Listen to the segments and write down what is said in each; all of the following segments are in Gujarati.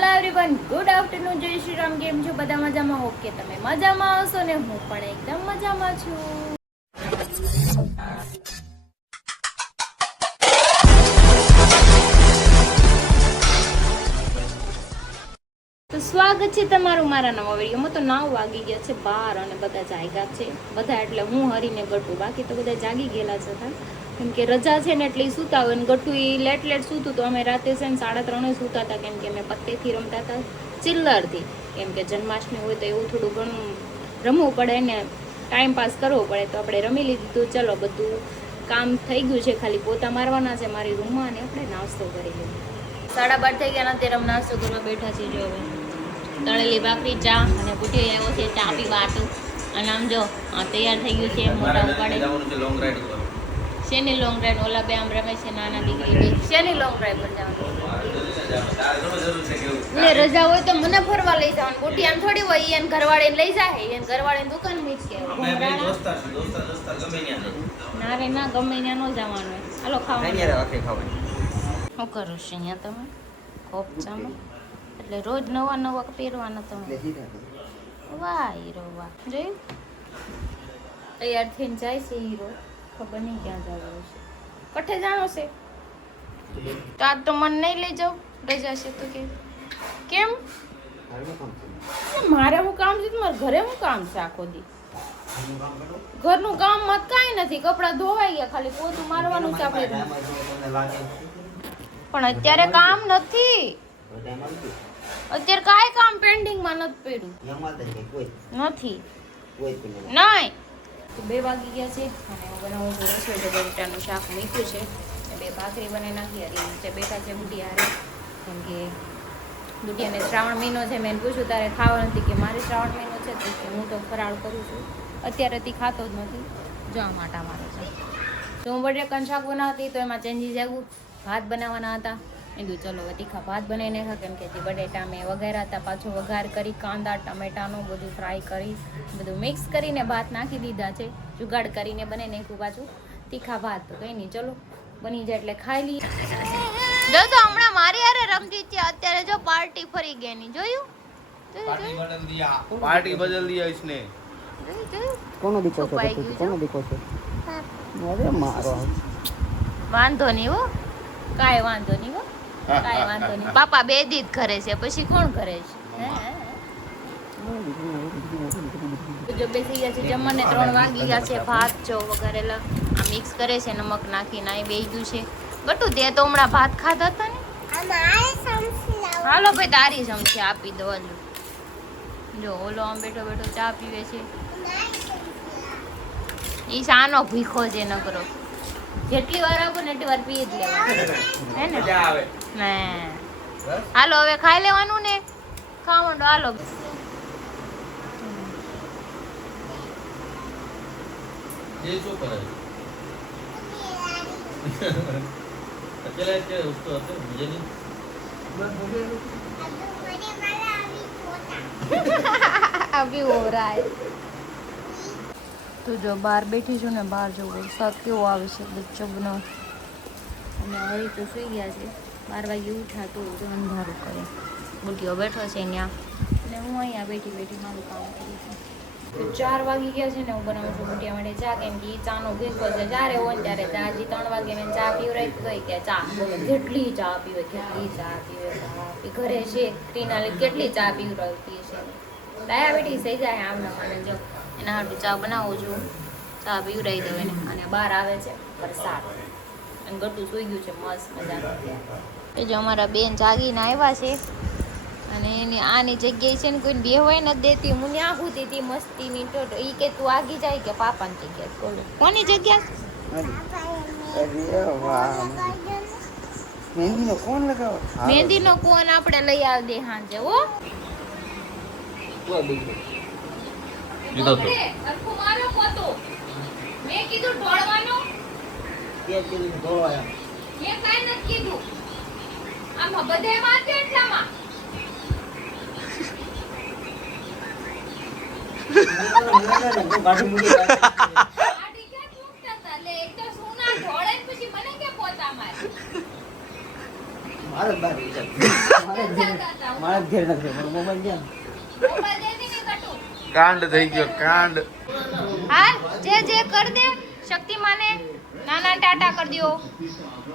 હેલો એવરીવન, ગુડ આફ્ટરનૂન, જય શ્રી રામ. કેમ છો બધા? મજામાં? હોપ કે તમે મજામાં હશો ને હું પણ એકદમ મજામાં છું. તો સ્વાગત છે તમારું મારા નવા વિડીયોમાં. તો 9 વાગી ગયા છે 12 અને બધા જાગ્યા છે. બધા એટલે હું હરીને ગટુ, બાકી તો બધા જાગી ગયેલા છે. કેમ કે રજા છે ને એટલે સૂતા હોય ને ગટુ એ લેટ સૂતું. તો અમે રાતે છે ને 3:30 સૂતા હતા, કેમ કે અમે પત્તેથી રમતા હતા, ચિલ્લરથી. કેમ કે જન્માષ્ટમી હોય તો એવું થોડું ઘણું રમવું પડે ને, ટાઈમ પાસ કરવો પડે. તો આપણે રમી લીધું. ચલો, બધું કામ થઈ ગયું છે, ખાલી પોતા મારવાના છે મારી રૂમમાં, અને આપણે નાસ્તો કરી લીધો. 12:30 થઈ ગયા, અત્યારે અમે નાસ્તો કરવા બેઠા છીએ. જો હવે તળેલી ભાખરી, ચા અને બુટી આવ્યો છે ચા પીવા આટું. અને આમ જો તૈયાર થઈ ગયું છે મોટા ઉપાડે. શેની લોંગ રાઈડ? ઓલા બે આમ રમે છે, નાના દીકરી બે. શેની લોંગ રાઈડ પર જવાનું? રજા હોય તો મને ફરવા લઈ જવાનું. બુટી આમ થોડી હોય, એને ઘરવાળીને લઈ જાય, એને ઘરવાળીની દુકાન મીચ કે ના રે ના, ગમે ત્યાં ન જવાનું. હાલો ખાવાનું. શું કરું છું અહીંયા તમે? ખોપ ચામાં એટલે રોજ નવા પહેરવાના તમે. વાહ હીરો વાહ. જોયું તૈયાર થઈને જાય છે હીરો. ખબર નહીં ક્યાં જવાનું છે, કઠે જાણો છે. તો આજ તો મને નહીં લઈ જાવ, રજા છે તો કેમ? મારે હું કામ છે? મારે ઘરે હું કામ છે? આખો દી ઘરનું કામ માં કાંઈ નથી. કપડાં ધોવાઈ ગયા, ખાલી પોતું મારવાનું છે આપણે. પણ અત્યારે કામ નથી. અત્યારે કાંઈ કામ પેન્ડિંગમાં નથી પડ્યું. નથી નહીં. 2 વાગી ગયા છે અને હું બનાવું છું રસોઈ. તો બટેટાનું શાક મૂક્યું છે, 2 ભાખરી બનાવી નાખી. હરી નીચે બેઠા છે બુટિયા. કેમ કે બુટિયાને શ્રાવણ મહિનો છે. મેં પૂછ્યું તારે ખાવા નથી, કે મારે શ્રાવણ મહિનો છે તો કે હું તો ફરાળ કરું છું. અત્યારેથી ખાતો જ નથી. જો આ માટા મારે છે. તો હું બટેકાનું શાક બનાવતી, તો એમાં ચેન્જીસ આવ્યું. ભાત બનાવવાના હતા. કીધું ચલો હવે તીખા ભાત બનાવી નાખ્યા. કેમ કે જે બટેટા મેં વઘાર્યા હતા, પાછો વઘાર કરી કાંદા ટમેટાનું બધું ફ્રાય કરી, બધું મિક્સ કરીને ભાત નાખી દીધા છે. જુગાડ કરીને બનાવી નાખ્યું પાછું તીખા ભાત. તો કંઈ નહીં, ચલો બની જાય એટલે ખાઈ લઈએ. જો તો હમણાં મારી હારે રમતી છે, અત્યારે જો પાર્ટી ફરી ગઈ ની. જોયું? पार्टी बदल दिया इसने. કોનો દીકો છે? કોનો દીકો છે? અરે મારો વાંધો નહીં હો, કાંઈ વાંધો નહીં હો, કાંઈ વાંધો નહીં. પાપા બે દી જ ઘરે છે, પછી કોણ ઘરે છે? જો બેસી ગયા છે જમવાને. 3 વાગી ગયા છે. ભાત જો વઘારેલા આ મિક્સ કરે છે, નમક નાખીને આ બેસી ગયું છે. ગટુ તે તો હમણાં ભાત ખાધા હતા ને. હાલો ભાઈ, તારી ચમચી આપી દો. જો ઓલો આમ બેઠો બેઠો ચા પીવે છે. ઈ શાનો ભીખો છે નકરો. જેટલી વાર આપો ને એટલી વાર પી જ લેવાનું, હે ને? હાલો હવે ખાઈ લેવાનું ને. ખાવાનું હાલો. ये जो कर है अकेला है क्या? उसको आते मुझे नहीं. अभी हो रहा है. તો જો બહાર બેઠી છું ને, બહાર જો વરસાદ કેવો આવે છે ગજબનો. અને હવે તો સુઈ ગયા છે. 12 વાગે ઉઠા તો અંધારું કરે. બુટીઓ બેઠો છે ત્યાં અને હું અહીંયા બેઠી મારું કામ કરું છું. તો 4 વાગી ગયા છે ને, હું બનાવું છું બુટિયા માટે ચા. કેમ કે એ ચાનો ભીખો છે. જ્યારે હોય ને ત્યારે ચા. હજી 3 વાગે મેં ચા પીવરાવી તો કે ચા બોલે જેટલી ચા પીવે, કેટલી ચા પીવે. ઘરે છે ટીના કેટલી ચા પીવરાવતી છે. ડાયાબિટીસ થઈ જાય આમના માટે. જો એના હાટું ચા બનાવું છું, ચા પીવરાવી દઉં એને. અને બહાર આવે છે વરસાદ અને ગટુ સૂઈ ગયું છે મસ્ત મજાનું. એ જો અમારા બેન જાગીને આવ્યા છે અને એની આની જગ્યાએ છે ને કોઈને બેહવાય નથી દેતી. હું ત્યાં સુધી હતી મસ્તીની ટોટો. એ કે તું આગી જાય કે પાપાની જગ્યા? બોલો કોની જગ્યા? મહેંદીનો કોણ લગાવો? મહેંદીનો કોન આપણે લઈ આવી દે હાંજે. હો इधर तो અરખું મારો પોતો. મેં કીધું ઢોળવાનો. મેં કાંઈ નથી કીધું. આમાં બધે વાંચે એટલામાં. ગાડી ક્યાં તૂટતા હતા? લે એક તો સોના ઢોળે પછી મને કે પોતા મારે. મારે બાર મારા ઘેર નથી મોબાઈલ ક્યાં કાંડ થઈ ગયો કાંડ. હાલ જે કર દે શક્તિમાને નાના ટાટા કરી દો,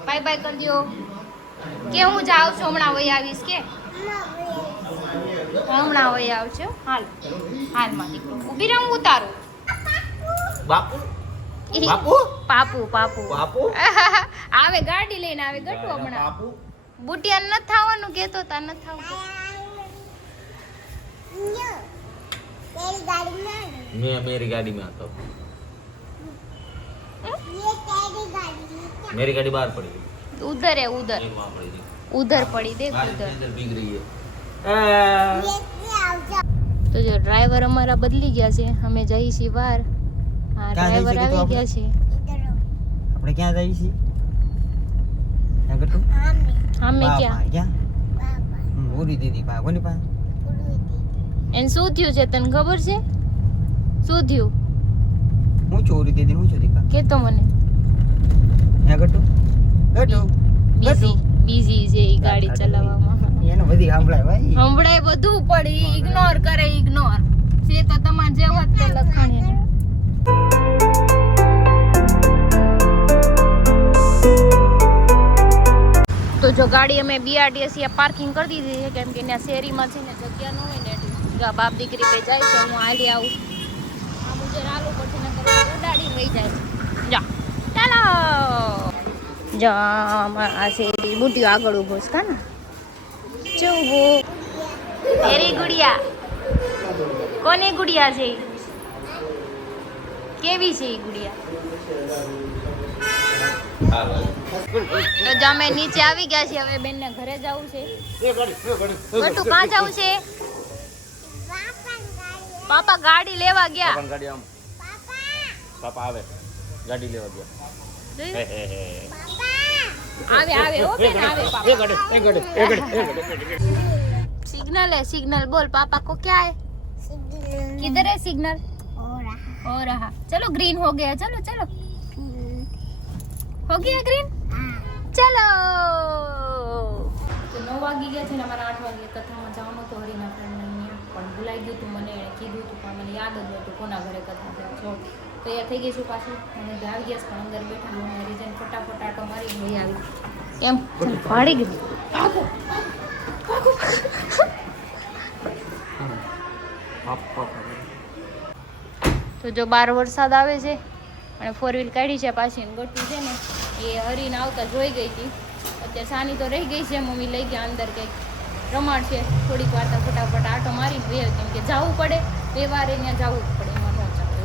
બાય બાય કરી દો કે હું જાઉં છું હમણાં વહી આવીશ કે હમણાં વહી આવજો. હાલ હાલમાં દીકરો ઊભી રહું ઉતારું. બાપુ પાપુ પાપુ બાપુ આવે ગાડી લઈને આવે ગટુ હમણાં. બાપુ બુટિયા નથી થવાનું કેતો તા નથી થવું. मैं मेरी गाड़ी में आता हूँ. मेरी गाड़ी बाहर पड़ी है. उधर है उधर एक वहाँ पड़ी थी. उधर पड़ी देख बाहर उधर. अंदर भीग रही है. તો જો ડ્રાઈવર અમારા બદલી ગયા છે, અમે જઈએ છીએ બહાર. હા ડ્રાઈવર આવી ગયા છે. આપણે ક્યાં જઈએ છીએ? ક્યાં ગટુ? અમે ક્યાં ક્યાં? ઓરી દીદી પા કોની પા? એને શું થયું છે તને ખબર છે? શું થયું હું છું ઓરી દીદી હું છું દીકા. કે તો મને ક્યાં ગટુ? ગટુ બીઝી છે ઈ ગાડી ચલાવવામાં. એને બધી સાંભળાય ભાઈ. હમણાં બધું પડી ઇગ્નોર કરે ઇગ્નોર છે તો તમાર જેવા જ તે લખાણ એને. તો જો ગાડી અમે BRTC પાર્કિંગ કરી દીધી છે કેમ કે ત્યાં શેરીમાં છે ને જગ્યા ન હોય ને એટલે બાપ દીકરી બે જાય છે. હું હાલી આવું આ મુજે રાલું પડશે ને ઉડાડી લઈ જાય છે. જા ચાલો જા આ શેરી બુટીઓ આગળ ઊભો છે કાને ચૌવો તેરી ગુડિયા. કોની ગુડિયા છે ઈ? કેવી છે ઈ ગુડિયા? તો જામે નીચે આવી ગયા છે. હવે બેન ને ઘરે જવું છે. બટુ કાં જવું છે? પાપા ગાડી લેવા ગયા. गाड़ी हम पापा आवे गाड़ी लेवा गया. આવે આવે હો બેન આવે પાપા. सिग्नल है सिग्नल बोल पापा को क्या है? किधर है सिग्नल? हो रहा. चलो ग्रीन हो गया. चलो चलो हो गया ग्रीन. चलो તો 9 વાગી ગયા છે ને અમારા 8 વાગે કથામાં જવાનું તો હરીના ફ્રેન્ડ અહીંયા પણ ભૂલાઈ ગયું હતું. મને એણે કીધું હતું પણ મને યાદ જ નહોતું કોના ઘરે કથા છે. જો તૈયાર થઈ ગઈ છું પાછું મને આવી ગયા પણ અંદર બેઠા હું રીઝન ફટાફટ આટો મારી લઈ આવી. કેમ ભાડી ગયું ભાગો ભાગો. તો જો બાર વરસાદ આવે છે અને 4 વ્હીલ કાઢી છે પાછી ગોઠવી છે ને એ હરીને આવતા જોઈ ગઈ હતી. અત્યારે સાની તો રહી ગઈ છે. મમ્મી લઈ ગયા અંદર કંઈક રમાડ છે થોડીક વાર તો ફટાફટ આટો મારીને બે કેમ કે જવું પડે બે વાર અહીંયા જવું જ પડે એમાં ન ચાલે.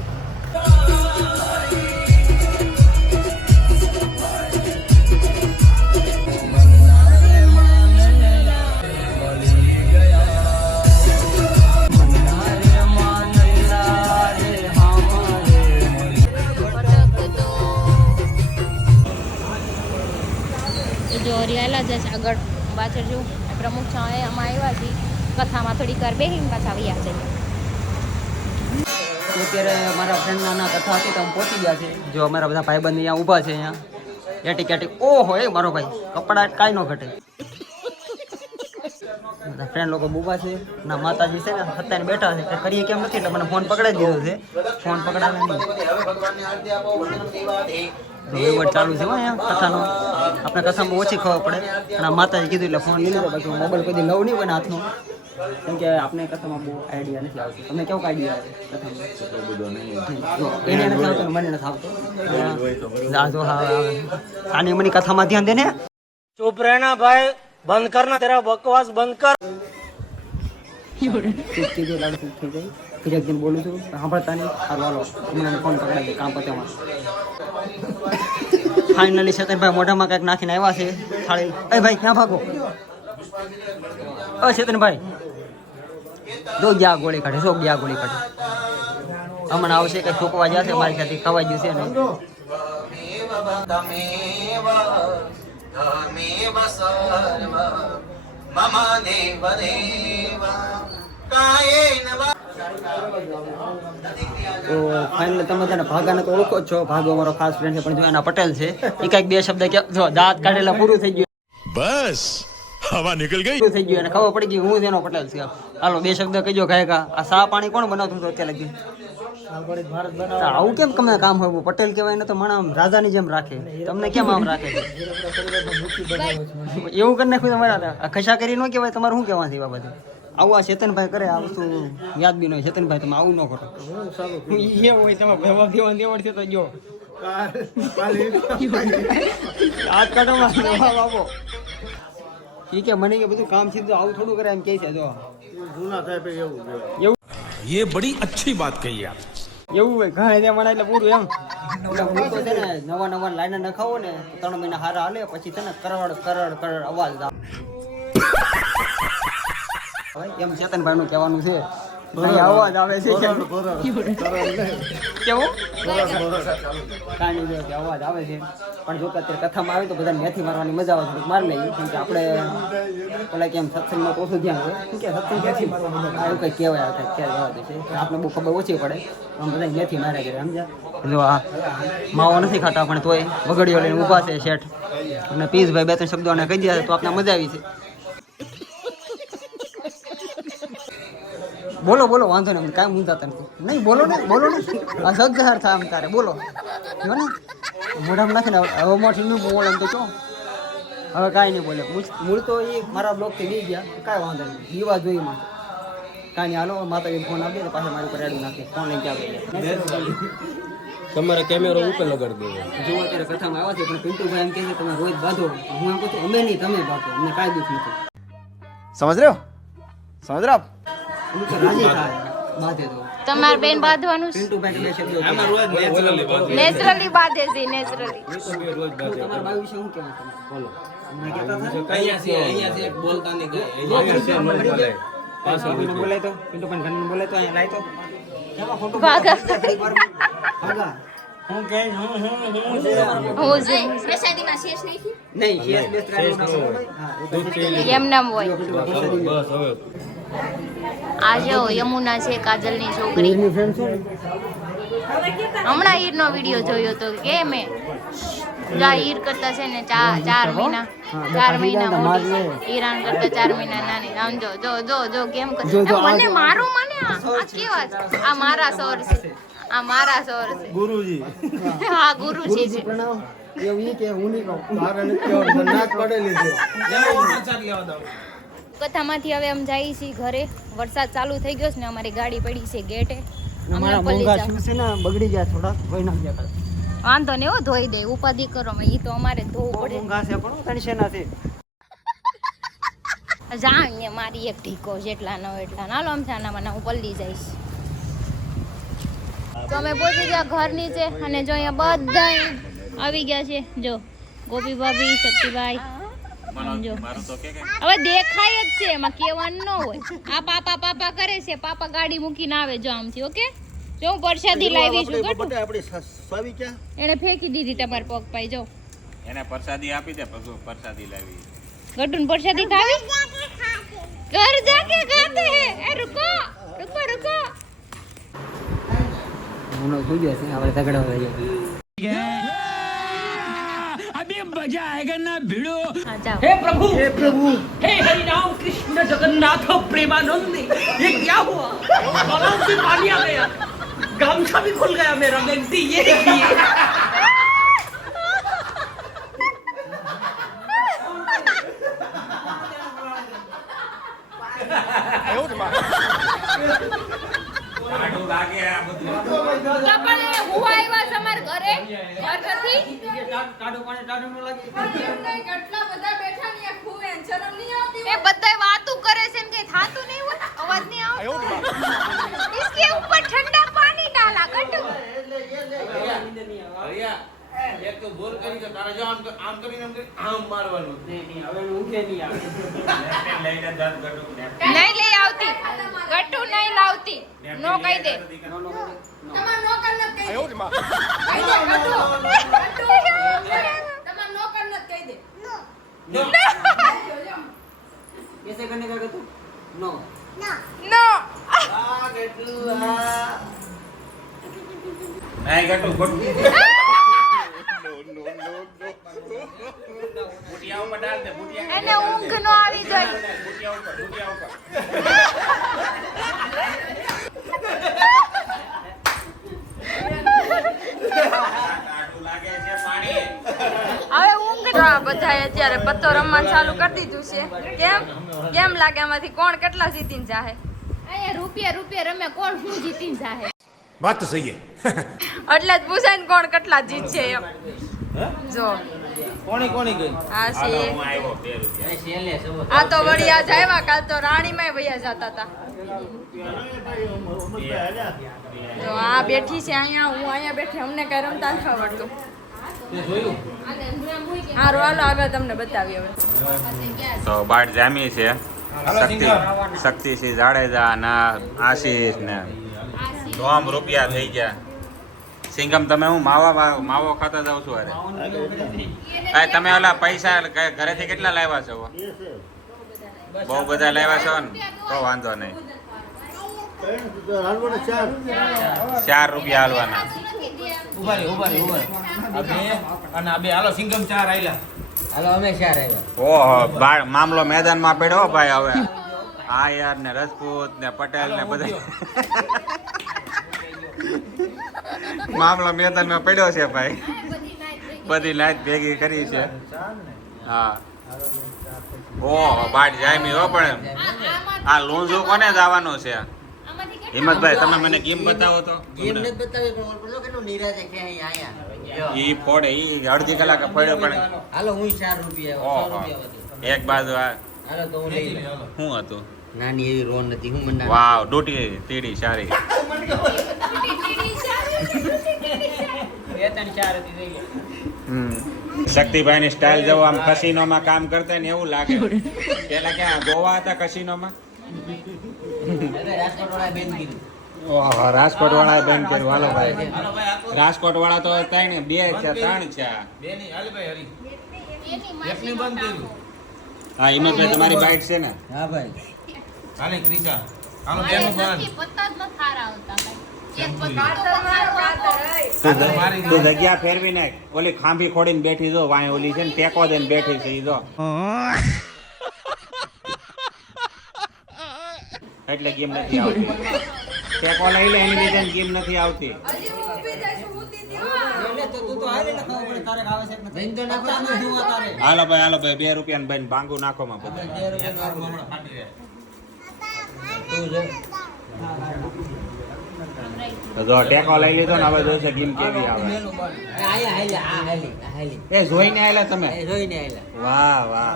જો હરિયાલા જશે આગળ પાછળ જો પ્રમુખ છાએ આમાં આવ્યા છે કથામાં થોડીક વાર બેહીને પાછા આવ્યા છે. અત્યારે મારા ફ્રેન્ડના કથા હતી તો પહોંચી ગયા છે. જો અમારા બધા ભાઈબંધ અહીંયા ઊભા છે. અહીંયા એટી કેટી ઓહો એ મારો ભાઈ કપડા કાંઈ ન ઘટે. બધા ફ્રેન્ડ લોકો ઊભા છે ના માતાજી છે ને અત્યારે બેઠા છે કરીએ કેમ નથી એટલે મને ફોન પકડાઈ દીધો છે. ફોન પકડાવે નહીં વહીવટ ચાલુ છે અહીંયા કથાનો. આપણે કથામાં ઓછી ખબર પડે અને માતાજી કીધું એટલે ફોન લઈ લીધો. બાકી મોબાઈલ કોઈ લઉં નહીં પણ હાથનો કેમ કે આપણે કથામાં બહુ આઈડિયા નથી આવતો. તમને કેવું આઈડિયા આવે કથામાં? એને નથી આવતો મને નથી આવતો. જાજો હા આની મને કથામાં ધ્યાન દે ને. चुप रहना भाई, बंद करना तेरा बकवास बंद कर. फिर एक दिन बोलूँ છું સાંભળતા નહીં. સારું હાલો મને ફોન પકડાઈ કામ પતે. ફાઇનલી ચેતનભાઈ મોઢામાં કંઈક નાખીને આવ્યા છે થાળી. એ ભાઈ ક્યાં ભાગો? ચેતનભાઈ જો ગયા ગોળી કાઢે. જો ગયા ગોળી કાઢે. હમણાં આવશે કંઈક ઠોકવા જશે મારી સાથે ખવાઈ ગયું છે ને. તો ફાઇનલી તમે તને ભાગાને તો ઓળખો જ છો. ભાગો અમારો ખાસ ફ્રેન્ડ છે પણ જો એના પટેલ છે એ કંઈક બે શબ્દ કે જો દાંત કાઢેલા પૂરું થઈ ગયું. બસ हवा निकल गई થઈ ગયું અને ખબર પડી ગઈ હું જ એનો પટેલ છે. હાલો 2 શબ્દ કહેજો ગાયકા. આ સા પાણી કોણ બનાવતું હતું અત્યારે લગી? આવું કેમ તમને કામ હોય? પટેલ કહેવાય ને તો મને આમ રાજાની જેમ રાખે. તમને કેમ આમ રાખે છે? એવું કરી નાખ્યું તમારા આ ખસા કરી ન કહેવાય. તમારે શું કહેવા છે એ બાબતે? આવું આ ચેતનભાઈ કરે આ વસ્તુ યાદ બી ન હોય. ચેતનભાઈ તમે આવું ન કરો. એ હોય તમે ભેવા દેવા દેવડ છે તો જો હાથ કાઢોમાં જવાબ આપો. ઈ કે મને કે બધું કામ સીધું આવું થોડું કરે એમ કહે છે. જો એવું ये बड़ी अच्छी बात कही आप એવું હોય ઘણા ત્યાં મને એટલે પૂરું એમ. એટલે હું તો છે ને નવા લાઈન નખાવો ને 3 મહિના હારા હાલે પછી છે ને કરડ કરડ કરડ અવાજ આવે. એમ ચેતનભાઈ નું કહેવાનું છે. અહીં અવાજ આવે છે કેવું કાંઈ નહીં કે અવાજ આવે છે. પણ જો કે અત્યારે કથામાં આવે તો બધા મેથી મારવાની મજા આવે છે. મારી લઈએ કેમ કે આપણે પેલા કેમ સત્સંગમાં ઓછું ધ્યાન હોય કે સત્સંગ મેથી મારવાનું એવું કંઈ કહેવાય ક્યારે જવા દે છે. આપણે બહુ ખબર ઓછી પડે આમ બધા મેથી માર્યા કરે સમજ્યા. જો આ માવો નથી ખાતા પણ તોય વગડીઓ લઈને ઊભા છે શેઠ અને પીસભાઈ 2-3 શબ્દો અને કહી દે તો આપણે મજા આવી છે. બોલો બોલો વાંધો નહીં કાંઈ મૂંઝાતા નથી. નહીં બોલો ને આ સજ્જહાર થાય આમ તારે બોલો જો ને મોઢામાં નાખીને હવે મોટી નહીં બોલે એમ તો કહો. હવે કાંઈ નહીં બોલે. મૂળ તો એ મારા બ્લોગથી લઈ ગયા કાંઈ વાંધો નહીં. જીવા જોઈમાં કાંઈ નહીં. હાલો માતાજી ફોન આપી દે તો પાછા મારી ઉપર એડ નાખે ફોન લઈને ક્યાં ગઈ તમારા કેમેરો ઉપર લગાડી દેવો. જો અત્યારે કથામાં આવ્યા છે પણ પિન્ટુભાઈ એમ કહે છે તમે રોજ બાંધો. હું એમ કહું છું અમે નહીં તમે બાંધો અમને કાંઈ દુઃખ નથી. समझ रहे हो आप હું તો રાજી થાય બાંધે તો તમાર બેન બાંધવાનું પિન્ટુભાઈ બે શબ્દો આમાં રોજ નેચરલી બાંધે છે નેચરલી. તમારા ભાઈ વિશે શું કહેવાનું તમે બોલો. હમણાં કહેતા હતા અહીંયા છે બોલતા નહીં કાંઈ. પિન્ટુભાઈને બોલાય તો પિન્ટુભાઈને ઘરને બોલાય તો અહીંયા લાય તો કેવા ફોટો ભાગા. ભાગા હું કે હું હું છે નહીં શેષ બેસ રાખ્યો એમ નામ હોય. બસ હવે આ જો યમુના છે કાજલની છોકરી. ની ફ્રેન્ડ છે હમણાં ઈરનો વિડિયો જોયો તો કે મેં જા ઈર કરતા છે ને 4 મહિના 4 મહિના મોટી છે. ઈરાન કરતા 4 મહિના નાની. આમ જો જો જો જો કેમ કરે મને મારું મને આ કેવા છે. આ મારા સર છે આ મારા સર છે गुरुजी હા ગુરુજી છે. પ્રણામ એવું ઈ કે હું નહીં કહું मारे ने क्यों नाक पड़ेली છે કથામાંથી હવે અમે જઈએ છીએ ઘરે. વરસાદ ચાલુ થઈ ગયો છે ને અમારી ગાડી પડી છે ગેટે. મારા મોંઘા શૂઝ છે ને બગડી ગયા થોડા ધોઈ નાખ્યા કરે. વાંધો ને હો ધોઈ દે ઉપાધિ કરો ઈ તો અમારે ધોવું પડે. મોંઘા છે પણ ટેન્શન નથી. જા અહીંયા મારી એક ઢીકો જેટલા ન હોય એટલા નાલો આમ આનામાં હું પલ્લી જઈશ. તો અમે પહોંચી ગયા ઘર નીચે અને જો અહીંયા બધા આવી ગયા છે. જો ગોપી ભાભી શક્તિભાઈ જો હવે દેખાય જ છે એમાં કેવાનું ન હોય. આ પાપા પાપા કરે છે. પાપા ગાડી મૂકીને આવે જો આમથી. ઓકે જો હું પ્રસાદી લાવી છું ગટુ આપણી સ્વામી ક્યાં એને ફેંકી દીધી તમાર પગ પાઈ જો એને પ્રસાદી આપી દે પછી પ્રસાદી લાવી ગટુન પ્રસાદી ખાવી ઘર જાકે ખાતે હે. એ રૂકો રૂકો રૂકો મોનો સુઈ ગયો છે આપણે તગડા થઈ ગયા. अभी मजा आएगा ना भिड़ो હા જાઓ. हे प्रभु हे हरि राम कृष्ण जगन्नाथ प्रेमानंद ये क्या हुआ गलाव से पानी आ गया गमछा भी खुल गया मेरा बेनती ये देखिए આડું લાગે આ બધું કપડે હું આવ્યા છે અમાર ઘરે ઘર નથી ટાડો પાણી ટાડો ન લાગે. કેટલા બધા બેઠા ને ખૂબ શરમ નહીં આવતી. એ બધાય વાતો કરે છે ને કઈ થાતું નહીં હોય અવાજ નહીં આવતો. इसके ऊपर ठंडा पानी डाला गट्टू. હરિયા એક તો બોલ કરી કે તારે જો આમ કરીને આમ મારવાનું. નહીં હવે ઊંઘે નહીં આવે. લઈને દસ ગટુ નહીં લઈ આવતી ગટ્ટુ નહીં લાવતી નો કહી દે. તમાર નોકર ન કહી દે કહી દે ગટ્ટુ ગટ્ટુ તમાર નોકર ન કહી દે कैसे करने का तू नो નો આ કેટલું આ નહીં ગટુ ગટુ બુટિયા ઉપર ડાલ દે, બુટિયા એને ઊંઘ નો આવી જાય. બુટિયા ઉપર, બુટિયા ઉપર. ટાઢું લાગે છે પાણી. હવે ઊંઘ તો આ બધાએ અત્યારે પત્તો રમવાનું ચાલુ કરી દીધું છે. કેમ લાગે આમાંથી કોણ કેટલા જીતીને જાહે? અહીંયા રૂપિયા રમે કોણ શું જીતીને જાહે? बात तो सही है એટલે જ પૂછાય ને કોણ કેટલા જીતશે એમ. જો કોણી ગઈ આ છે હાલો, હું આવ્યો 2 રૂપિયા. આ તો વળી આજ આવ્યા, કાલ તો રાણીમાંય વયા જતા હતા. જો આ બેઠી છે અહીંયા, હું અહીંયા બેઠી, અમને કઈ રમતા નથી આવડતું. હારું હાલો આગળ તમને બતાવી હવે. તો બાટ જામી છે શક્તિસિંહ જાડેજા ના આશીષ ને દોમ રૂપિયા થઈ ગયા. સિંગમ તમે હું માવો ખાતા જાવ છું અરે તમે ઓલા પૈસા ઘરેથી કેટલા લાવ્યા છો? બહુ બધા લાવ્યા છો ને તો વાંધો નહીં. 4 રૂપિયા હાલવાના. ઉભા અને આ બે હાલો સિંગમ 4 આયલા. ઓહો મામલો મેદાનમાં પડ્યો ભાઈ. હવે આયર ને રજપૂત ને પટેલ ને બધા મામલો મેદાનમાં પડ્યો છે ભાઈ. બધી લાઈટ ભેગી કરી છે. હા ઓહો બાટ જામી હો. પણ આ લોંઝો કોને જવાનું છે? હિંમતભાઈ તમે મને ગેમ બતાવો તો. ઈ ફોડે ઈ અડધી કલાકે ફોડ્યો પણ હાલો હું 4 રૂપિયા ઓહો એક બાજુ આ હાલો તો હું લઈ લઉં. શું હતું? નાની એવી રોન નથી હું મને વાવ ડૂટી તીડી સારી. શક્તિભાઈ ની સ્ટાઇલ જેવો આમ કસિનોમાં કામ કરતા ને એવું લાગે. પેલા ક્યાં ગોવા હતા કસિનોમાં? ઓહો રાજકોટ વાળા બેન કર્યું. હાલો ભાઈ રાજકોટ વાળા તો 2 છે 3 છે. બેની હાલ ભાઈ હરી એકની બંધ કર્યું. હા હિંમતભાઈ તમારી બાઈટ છે ને? હા ભાઈ હાલે ક્રિશા હાલો બેનું બંધ. તું જગ્યા ફેરવી નાખ. ઓલી ખાંભી ખોડીને બેઠી જો વાય ઓલી છે ને ટેકો દઈને બેઠી છે ઈ જો. એટલે ગેમ નથી આવતી. ટેકો લઈ લે એની લીધે ગેમ નથી આવતી. હાલો ભાઈ 2 રૂપિયા ભાઈ ભાંગુ નાખો માં બધા. તો જો ટેકો લઈ લીધો ને હવે જોશે ગેમ કેવી આવે. એ જોઈને આયલા તમે? વાહ વાહ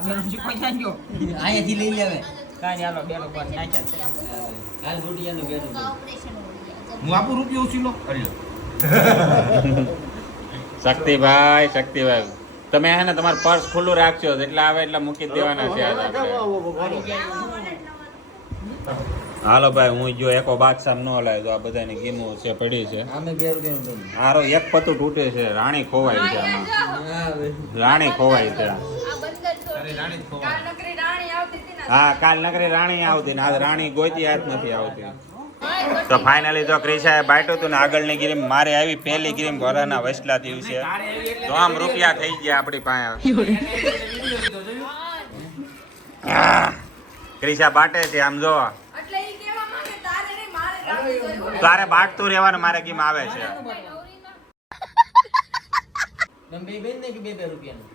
અહીંયાથી લઈ લેવે હાલ રોટિયાનું બેનું હું આપું રૂપિયો ઉછીલો અરે શક્તિભાઈ તમે હે ને તમારું પર્સ ખુલ્લું રાખજો, જેટલા આવે એટલા મૂકી દેવાના છે આજ આપણે. હાલો ભાઈ હું જો એકો બાદશાહ ન લાય તો આ બધાની ગેમો છે પડી છે. હારો એક પતું તૂટે છે. રાણી ખોવાય છે આમાં. રાણી ખોવાય છે. હા કાલ નકરી રાણી આવતી ને આજ રાણી ગોતી આજ નથી આવતી. તો ફાઇનલી જો ક્રિશાએ બાટ્યું હતું ને આગળની ગેમ મારે આવી પહેલી ગેમ ભરાના વસલા દિવસે તો આમ રૂપિયા થઈ ગયા આપણી પાસે. ક્રિશા બાટે છે આમ જો. તારે બાટતું રહેવાનું મારે ગેમ આવે છે. બે બેન ને કે 2 રૂપિયાનું